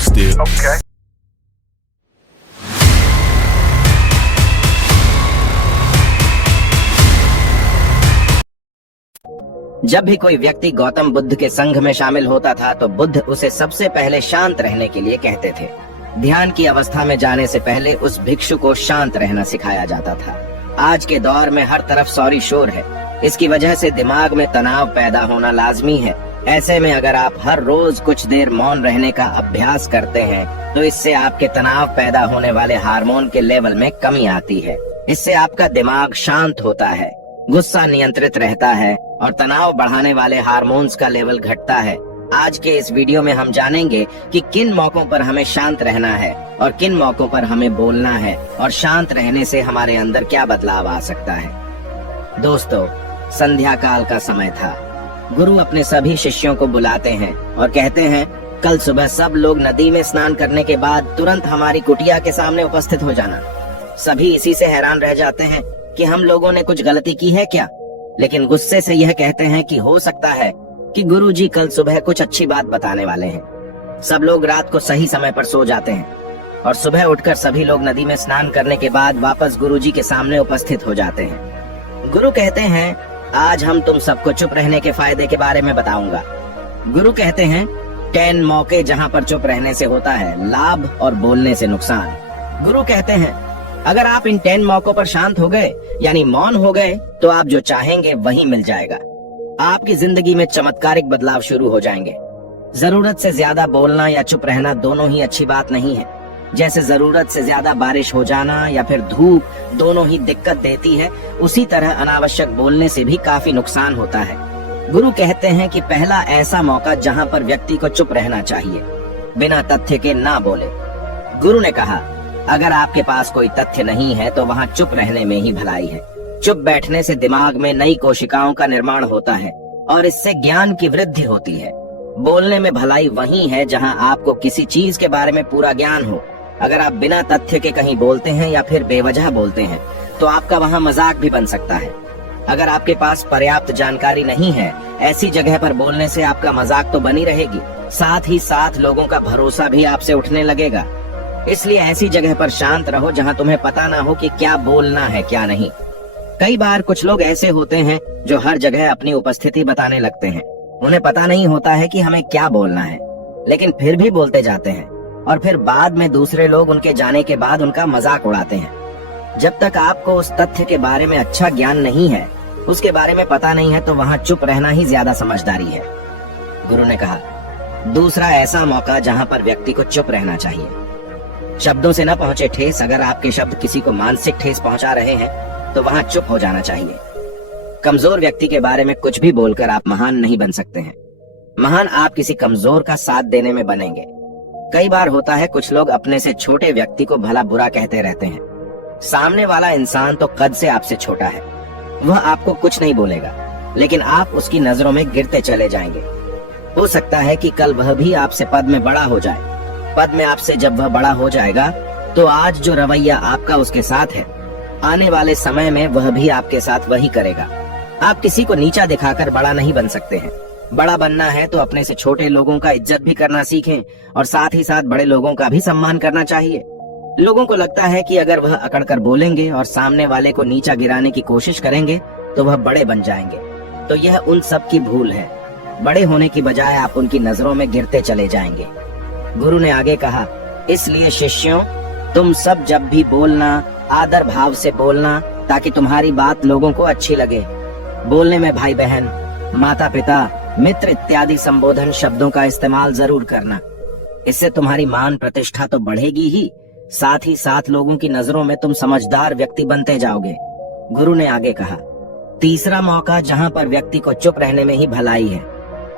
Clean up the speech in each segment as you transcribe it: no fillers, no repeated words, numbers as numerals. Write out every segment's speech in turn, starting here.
still. Okay. जब भी कोई व्यक्ति गौतम बुद्ध के संघ में शामिल होता था तो बुद्ध उसे सबसे पहले शांत रहने के लिए कहते थे। ध्यान की अवस्था में जाने से पहले उस भिक्षु को शांत रहना सिखाया जाता था। आज के दौर में हर तरफ सौरी शोर है। इसकी वजह से दिमाग में तनाव पैदा होना लाजमी है। ऐसे में अगर आप हर रोज कुछ देर मौन रहने का अभ्यास करते हैं तो इससे आपके तनाव पैदा होने वाले हार्मोन के लेवल में कमी आती है। इससे आपका दिमाग शांत होता है, गुस्सा नियंत्रित रहता है और तनाव बढ़ाने वाले हार्मोन्स का लेवल घटता है। आज के इस वीडियो में हम जानेंगे कि किन मौकों पर हमें शांत रहना है और किन मौकों पर हमें बोलना है और शांत रहने से हमारे अंदर क्या बदलाव आ सकता है। दोस्तों, संध्या काल का समय था। गुरु अपने सभी शिष्यों को बुलाते हैं और कहते हैं, कल सुबह सब लोग नदी में स्नान करने के बाद तुरंत हमारी कुटिया के सामने उपस्थित हो जाना। सभी इसी से हैरान रह जाते हैं कि हम लोगों ने कुछ गलती की है क्या, लेकिन गुस्से से यह कहते हैं कि हो सकता है कि गुरुजी कल सुबह कुछ अच्छी बात बताने वाले हैं। सब लोग रात को सही समय पर सो जाते हैं और सुबह उठकर सभी लोग नदी में स्नान करने के बाद वापस गुरुजी के सामने उपस्थित हो जाते हैं। गुरु कहते हैं, आज हम तुम सबको चुप रहने के फायदे के बारे में बताऊंगा। गुरु कहते हैं, 10 मौके जहां पर चुप रहने से होता है लाभ और बोलने से नुकसान। गुरु कहते हैं, अगर आप इन 10 मौकों पर शांत हो गए यानी मौन हो गए तो आप जो चाहेंगे वही मिल जाएगा। आपकी जिंदगी में चमत्कारिक बदलाव शुरू हो जाएंगे। जरूरत से ज्यादा बोलना या चुप रहना दोनों ही अच्छी बात नहीं है। जैसे जरूरत से ज्यादा बारिश हो जाना या फिर धूप दोनों ही दिक्कत देती है, उसी तरह अनावश्यक बोलने से भी काफी नुकसान होता है। गुरु कहते हैं कि पहला ऐसा मौका जहां पर व्यक्ति को चुप रहना चाहिए, बिना तथ्य के ना बोले। गुरु ने कहा, अगर आपके पास कोई तथ्य नहीं है तो वहाँ चुप रहने में ही भलाई है। चुप बैठने से दिमाग में नई कोशिकाओं का निर्माण होता है और इससे ज्ञान की वृद्धि होती है। बोलने में भलाई वही है जहाँ आपको किसी चीज के बारे में पूरा ज्ञान हो। अगर आप बिना तथ्य के कहीं बोलते हैं या फिर बेवजह बोलते हैं तो आपका वहाँ मजाक भी बन सकता है। अगर आपके पास पर्याप्त जानकारी नहीं है, ऐसी जगह पर बोलने से आपका मजाक तो बनी रहेगी, साथ ही साथ लोगों का भरोसा भी आपसे उठने लगेगा। इसलिए ऐसी जगह पर शांत रहो जहां तुम्हें पता ना हो कि क्या बोलना है क्या नहीं। कई बार कुछ लोग ऐसे होते हैं जो हर जगह अपनी उपस्थिति बताने लगते हैं। उन्हें पता नहीं होता है कि हमें क्या बोलना है, लेकिन फिर भी बोलते जाते हैं और फिर बाद में दूसरे लोग उनके जाने के बाद उनका मजाक उड़ाते हैं। जब तक आपको उस तथ्य के बारे में अच्छा ज्ञान नहीं है, उसके बारे में पता नहीं है, तो वहाँ चुप रहना ही ज्यादा समझदारी है। गुरु ने कहा, दूसरा ऐसा मौका जहाँ पर व्यक्ति को चुप रहना चाहिए। शब्दों से न पहुंचे ठेस, अगर आपके शब्द किसी को मानसिक ठेस पहुंचा रहे हैं तो वहां चुप हो जाना चाहिए। कमजोर व्यक्ति के बारे में कुछ भी बोलकर आप महान नहीं बन सकते हैं। महान आप किसी कमजोर का साथ देने में बनेंगे। कई बार होता है कुछ लोग अपने से छोटे व्यक्ति को भला बुरा कहते रहते हैं। सामने वाला इंसान तो कद से आपसे छोटा है, वह आपको कुछ नहीं बोलेगा, लेकिन आप उसकी नजरों में गिरते चले जाएंगे। हो सकता है कि कल वह भी आपसे पद में बड़ा हो जाए। पद में आपसे जब वह बड़ा हो जाएगा तो आज जो रवैया आपका उसके साथ है, आने वाले समय में वह भी आपके साथ वही करेगा। आप किसी को नीचा दिखाकर बड़ा नहीं बन सकते हैं। बड़ा बनना है तो अपने से छोटे लोगों का इज्जत भी करना सीखें और साथ ही साथ बड़े लोगों का भी सम्मान करना चाहिए। लोगों को लगता है कि अगर वह अकड़ कर बोलेंगे और सामने वाले को नीचा गिराने की कोशिश करेंगे तो वह बड़े बन जाएंगे, तो यह उन सब की भूल है। बड़े होने की बजाय आप उनकी नजरों में गिरते चले जाएंगे। गुरु ने आगे कहा, इसलिए शिष्यों, तुम सब जब भी बोलना आदर भाव से बोलना ताकि तुम्हारी बात लोगों को अच्छी लगे। बोलने में भाई बहन, माता पिता, मित्र इत्यादि संबोधन शब्दों का इस्तेमाल जरूर करना। इससे तुम्हारी मान प्रतिष्ठा तो बढ़ेगी ही, साथ ही साथ लोगों की नजरों में तुम समझदार व्यक्ति बनते जाओगे। गुरु ने आगे कहा, तीसरा मौका जहाँ पर व्यक्ति को चुप रहने में ही भलाई है।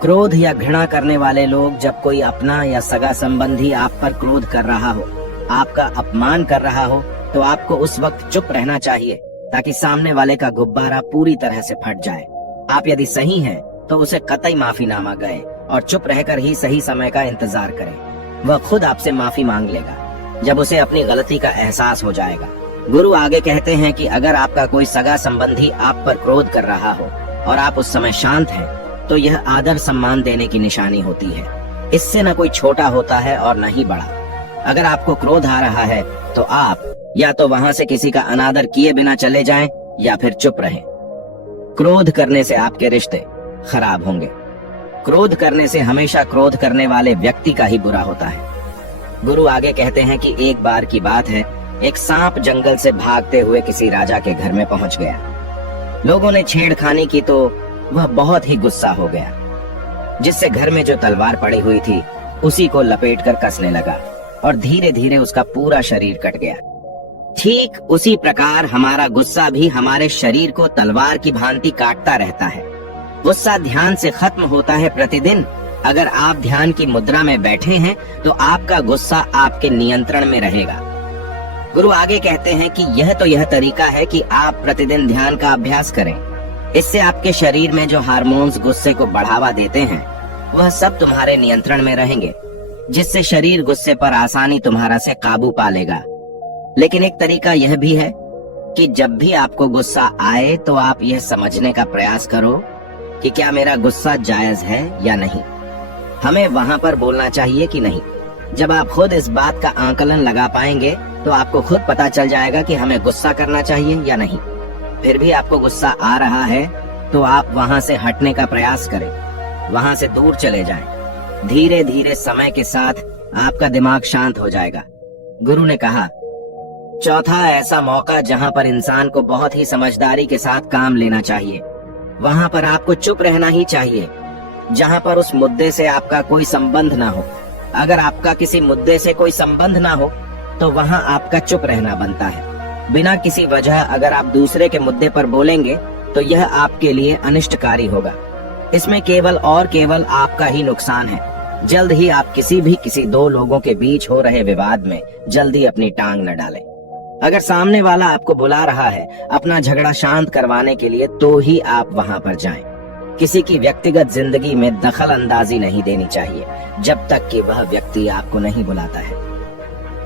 क्रोध या घृणा करने वाले लोग, जब कोई अपना या सगा संबंधी आप पर क्रोध कर रहा हो, आपका अपमान कर रहा हो, तो आपको उस वक्त चुप रहना चाहिए ताकि सामने वाले का गुब्बारा पूरी तरह से फट जाए। आप यदि सही हैं तो उसे कतई माफीनामा गए और चुप रहकर ही सही समय का इंतजार करें। वह खुद आपसे माफी मांग लेगा जब उसे अपनी गलती का एहसास हो जाएगा। गुरु आगे कहते हैं कि अगर आपका कोई सगा संबंधी आप पर क्रोध कर रहा हो और आप उस समय शांत हैं, तो यह आदर सम्मान देने की निशानी होती है। इससे न कोई छोटा होता है और न ही बड़ा। अगर आपको क्रोध आ रहा है तो आप या तो वहां से किसी का अनादर किए बिना चले जाएं या फिर चुप रहें। क्रोध करने से आपके रिश्ते खराब होंगे। क्रोध करने से हमेशा क्रोध करने वाले व्यक्ति का ही बुरा होता है। गुरु आगे कहते हैं कि एक बार की बात है, एक सांप जंगल से भागते हुए किसी राजा के घर में पहुंच गया। लोगों ने छेड़खानी की तो वह बहुत ही गुस्सा हो गया, जिससे घर में जो तलवार पड़ी हुई थी उसी को लपेटकर कसने लगा और धीरे धीरे उसका पूरा शरीर कट गया। ठीक उसी प्रकार हमारा गुस्सा भी हमारे शरीर को तलवार की भांति काटता रहता है। गुस्सा ध्यान से खत्म होता है प्रतिदिन। अगर आप ध्यान की मुद्रा में बैठे हैं तो आपका गुस्सा आपके नियंत्रण में रहेगा। गुरु आगे कहते हैं कि यह तरीका है कि आप प्रतिदिन ध्यान का अभ्यास करें। इससे आपके शरीर में जो हार्मोन्स गुस्से को बढ़ावा देते हैं वह सब तुम्हारे नियंत्रण में रहेंगे, जिससे शरीर गुस्से पर आसानी तुम्हारा से काबू पा लेगा। लेकिन एक तरीका यह भी है कि जब भी आपको गुस्सा आए तो आप यह समझने का प्रयास करो कि क्या मेरा गुस्सा जायज है या नहीं। हमें वहां पर बोलना चाहिए कि नहीं। जब आप खुद इस बात का आकलन लगा पाएंगे तो आपको खुद पता चल जाएगा कि हमें गुस्सा करना चाहिए या नहीं। फिर भी आपको गुस्सा आ रहा है तो आप वहां से हटने का प्रयास करें, वहां से दूर चले जाएं। धीरे धीरे समय के साथ आपका दिमाग शांत हो जाएगा। गुरु ने कहा, चौथा ऐसा मौका जहां पर इंसान को बहुत ही समझदारी के साथ काम लेना चाहिए, वहां पर आपको चुप रहना ही चाहिए, जहां पर उस मुद्दे से आपका कोई संबंध ना हो। अगर आपका किसी मुद्दे से कोई संबंध ना हो तो वहां आपका चुप रहना बनता है। बिना किसी वजह अगर आप दूसरे के मुद्दे पर बोलेंगे तो यह आपके लिए अनिष्टकारी होगा। इसमें केवल और केवल आपका ही नुकसान है। जल्द ही आप किसी दो लोगों के बीच हो रहे विवाद में जल्दी अपनी टांग न डालें। अगर सामने वाला आपको बुला रहा है अपना झगड़ा शांत करवाने के लिए तो ही आप वहां पर जाएं। किसी की व्यक्तिगत जिंदगी में दखल अंदाजी नहीं देनी चाहिए जब तक कि वह व्यक्ति आपको नहीं बुलाता है।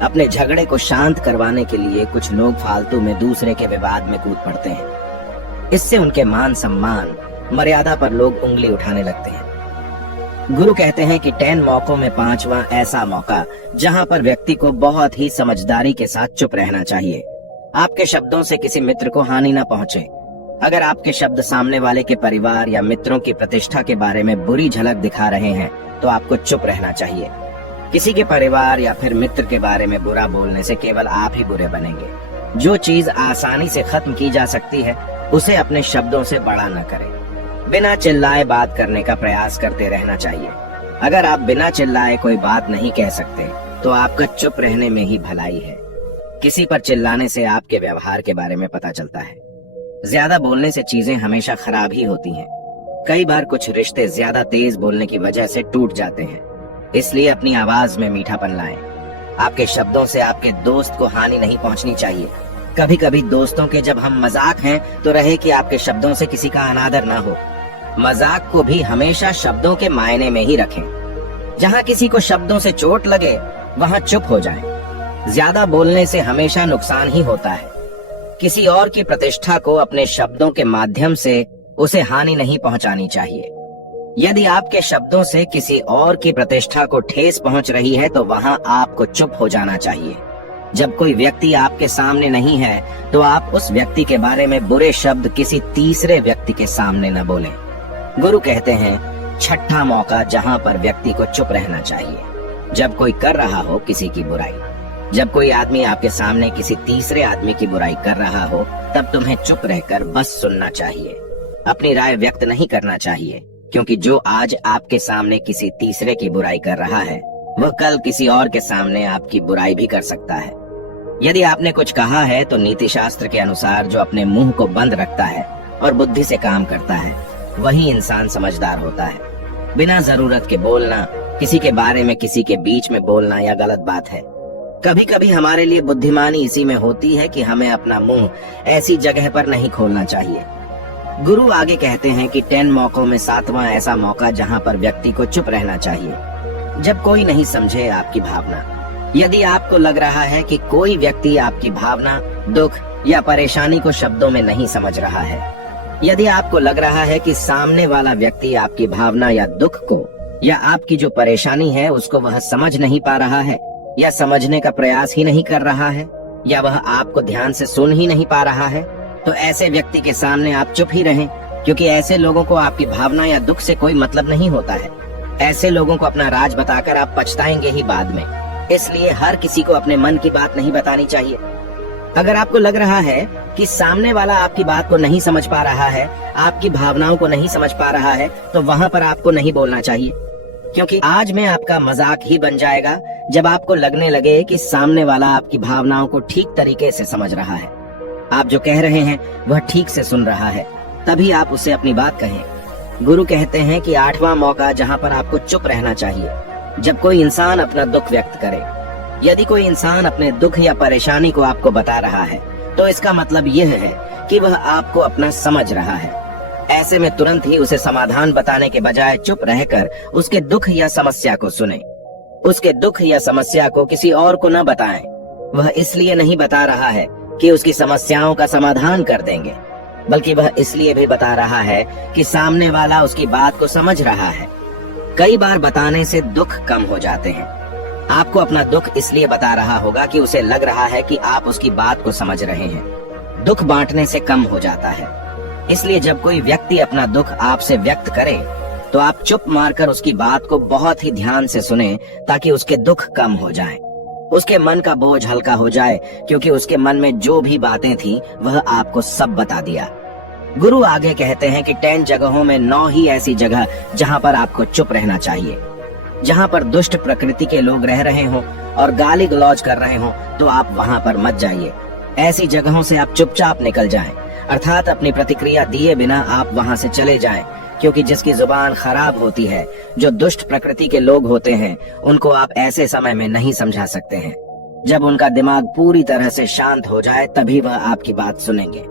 अपने झगड़े को शांत करवाने के लिए कुछ लोग फालतू में दूसरे के विवाद में कूद पड़ते हैं। इससे उनके मान सम्मान मर्यादा पर लोग उंगली उठाने लगते हैं। गुरु कहते हैं कि 10 मौकों में 5वां ऐसा मौका जहां पर व्यक्ति को बहुत ही समझदारी के साथ चुप रहना चाहिए। आपके शब्दों से किसी मित्र को हानि न पहुंचे। अगर आपके शब्द सामने वाले के परिवार या मित्रों की प्रतिष्ठा के बारे में बुरी झलक दिखा रहे हैं तो आपको चुप रहना चाहिए। किसी के परिवार या फिर मित्र के बारे में बुरा बोलने से केवल आप ही बुरे बनेंगे। जो चीज आसानी से खत्म की जा सकती है उसे अपने शब्दों से बड़ा न करें। बिना चिल्लाए बात करने का प्रयास करते रहना चाहिए। अगर आप बिना चिल्लाए कोई बात नहीं कह सकते तो आपका चुप रहने में ही भलाई है। किसी पर चिल्लाने से आपके व्यवहार के बारे में पता चलता है। ज्यादा बोलने से चीजें हमेशा खराब ही होती हैं। कई बार कुछ रिश्ते ज्यादा तेज बोलने की वजह से टूट जाते हैं। इसलिए अपनी आवाज में मीठापन लाएं। आपके शब्दों से आपके दोस्त को हानि नहीं पहुंचनी चाहिए। कभी कभी दोस्तों के जब हम मजाक हैं तो रहे कि आपके शब्दों से किसी का अनादर ना हो। मजाक को भी हमेशा शब्दों के मायने में ही रखें। जहां किसी को शब्दों से चोट लगे वहां चुप हो जाएं। ज्यादा बोलने से हमेशा नुकसान ही होता है। किसी और की प्रतिष्ठा को अपने शब्दों के माध्यम से उसे हानि नहीं पहुंचानी चाहिए। यदि आपके शब्दों से किसी और की प्रतिष्ठा को ठेस पहुंच रही है तो वहां आपको चुप हो जाना चाहिए। जब कोई व्यक्ति आपके सामने नहीं है तो आप उस व्यक्ति के बारे में बुरे शब्द किसी तीसरे व्यक्ति के सामने न बोलें। गुरु कहते हैं, छठा मौका जहां पर व्यक्ति को चुप रहना चाहिए, जब कोई कर रहा हो किसी की बुराई। जब कोई आदमी आपके सामने किसी तीसरे आदमी की बुराई कर रहा हो तब तुम्हें चुप रहकर बस सुनना चाहिए। अपनी राय व्यक्त नहीं करना चाहिए, क्योंकि जो आज आपके सामने किसी तीसरे की बुराई कर रहा है वह कल किसी और के सामने आपकी बुराई भी कर सकता है। यदि आपने कुछ कहा है तो नीति शास्त्र के अनुसार जो अपने मुंह को बंद रखता है और बुद्धि से काम करता है वही इंसान समझदार होता है। बिना जरूरत के बोलना, किसी के बारे में किसी के बीच में बोलना यह गलत बात है। कभी कभी हमारे लिए बुद्धिमानी इसी में होती है कि हमें अपना मुंह ऐसी जगह पर नहीं खोलना चाहिए। गुरु आगे कहते हैं कि 10 मौकों में 7वां ऐसा मौका जहां पर व्यक्ति को चुप रहना चाहिए, जब कोई नहीं समझे आपकी भावना। यदि आपको लग रहा है कि कोई व्यक्ति आपकी भावना, दुख या परेशानी को शब्दों में नहीं समझ रहा है, यदि आपको लग रहा है कि सामने वाला व्यक्ति आपकी भावना या दुख को या आपकी जो परेशानी है उसको वह समझ नहीं पा रहा है, या समझने का प्रयास ही नहीं कर रहा है, या वह आपको ध्यान से सुन ही नहीं पा रहा है, तो ऐसे व्यक्ति के सामने आप चुप ही रहें, क्योंकि ऐसे लोगों को आपकी भावना या दुख से कोई मतलब नहीं होता है। ऐसे लोगों को अपना राज बताकर आप पछताएंगे ही बाद में। इसलिए हर किसी को अपने मन की बात नहीं बतानी चाहिए। अगर आपको लग रहा है कि सामने वाला आपकी बात को नहीं समझ पा रहा है, आपकी भावनाओं को नहीं समझ पा रहा है, तो वहाँ पर आपको नहीं बोलना चाहिए, क्योंकि आज में आपका मजाक ही बन जाएगा जब आपको लगने लगे कि सामने वाला आपकी भावनाओं को ठीक तरीके से समझ रहा है, आप जो कह रहे हैं वह ठीक से सुन रहा है, तभी आप उसे अपनी बात कहें। गुरु कहते हैं कि 8वां मौका जहाँ पर आपको चुप रहना चाहिए, जब कोई इंसान अपना दुख व्यक्त करे। यदि कोई इंसान अपने दुख या परेशानी को आपको बता रहा है, तो इसका मतलब यह है कि वह आपको अपना समझ रहा है। ऐसे में तुरंत ही उसे समाधान बताने के बजाय चुप रहकर उसके दुख या समस्या को सुने। उसके दुख या समस्या को किसी और को न बताएं। वह इसलिए नहीं बता रहा है कि उसकी समस्याओं का समाधान कर देंगे, बल्कि वह इसलिए भी बता रहा है कि सामने वाला उसकी बात को समझ रहा है। कई बार बताने से दुख कम हो जाते हैं। आपको अपना दुख इसलिए बता रहा होगा कि उसे लग रहा है कि आप उसकी बात को समझ रहे हैं। दुख बांटने से कम हो जाता है। इसलिए जब कोई व्यक्ति अपना दुख आपसे व्यक्त करे, तो आप चुप मारकर उसकी बात को बहुत ही ध्यान से सुने, ताकि उसके दुख कम हो जाएं। उसके मन का बोझ हल्का हो जाए, क्योंकि उसके मन में जो भी बातें थी वह आपको सब बता दिया। गुरु आगे कहते हैं कि 10 जगहों में 9 ही ऐसी जगह जहाँ पर आपको चुप रहना चाहिए। जहाँ पर दुष्ट प्रकृति के लोग रह रहे हों और गाली गलौज कर रहे हों, तो आप वहाँ पर मत जाइए। ऐसी जगहों से आप चुपचाप निकल जाएं, अर्थात अपनी प्रतिक्रिया दिए बिना आप वहाँ से चले जाएं, क्योंकि जिसकी जुबान खराब होती है, जो दुष्ट प्रकृति के लोग होते हैं, उनको आप ऐसे समय में नहीं समझा सकते हैं। जब उनका दिमाग पूरी तरह से शांत हो जाए, तभी वह आपकी बात सुनेंगे।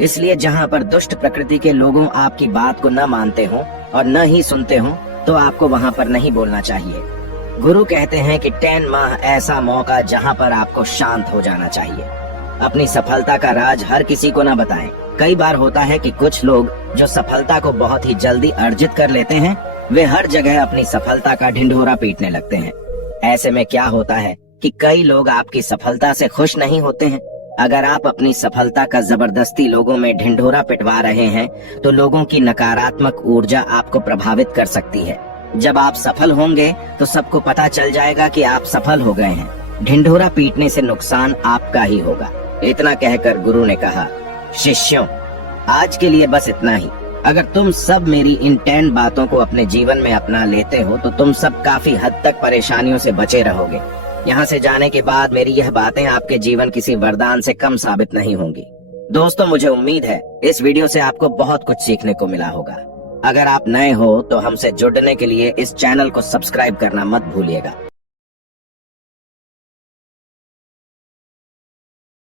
इसलिए जहाँ पर दुष्ट प्रकृति के लोगों आपकी बात को न मानते हो और न ही सुनते हो, तो आपको वहाँ पर नहीं बोलना चाहिए। गुरु कहते हैं कि 10 माह ऐसा मौका जहाँ पर आपको शांत हो जाना चाहिए। अपनी सफलता का राज हर किसी को न बताएं। कई बार होता है कि कुछ लोग जो सफलता को बहुत ही जल्दी अर्जित कर लेते हैं, वे हर जगह अपनी सफलता का ढिंढोरा पीटने लगते हैं। ऐसे में क्या होता है कि कई लोग आपकी सफलता से खुश नहीं होते हैं। अगर आप अपनी सफलता का जबरदस्ती लोगों में ढिंढोरा पिटवा रहे हैं, तो लोगों की नकारात्मक ऊर्जा आपको प्रभावित कर सकती है। जब आप सफल होंगे तो सबको पता चल जाएगा कि आप सफल हो गए हैं। ढिंढोरा पीटने से नुकसान आपका ही होगा। इतना कहकर गुरु ने कहा, शिष्यों, आज के लिए बस इतना ही। अगर तुम सब मेरी इन 10 बातों को अपने जीवन में अपना लेते हो, तो तुम सब काफी हद तक परेशानियों से बचे रहोगे। यहाँ से जाने के बाद मेरी यह बातें आपके जीवन किसी वरदान से कम साबित नहीं होंगी। दोस्तों, मुझे उम्मीद है इस वीडियो से आपको बहुत कुछ सीखने को मिला होगा। अगर आप नए हो तो हमसे जुड़ने के लिए इस चैनल को सब्सक्राइब करना मत भूलिएगा।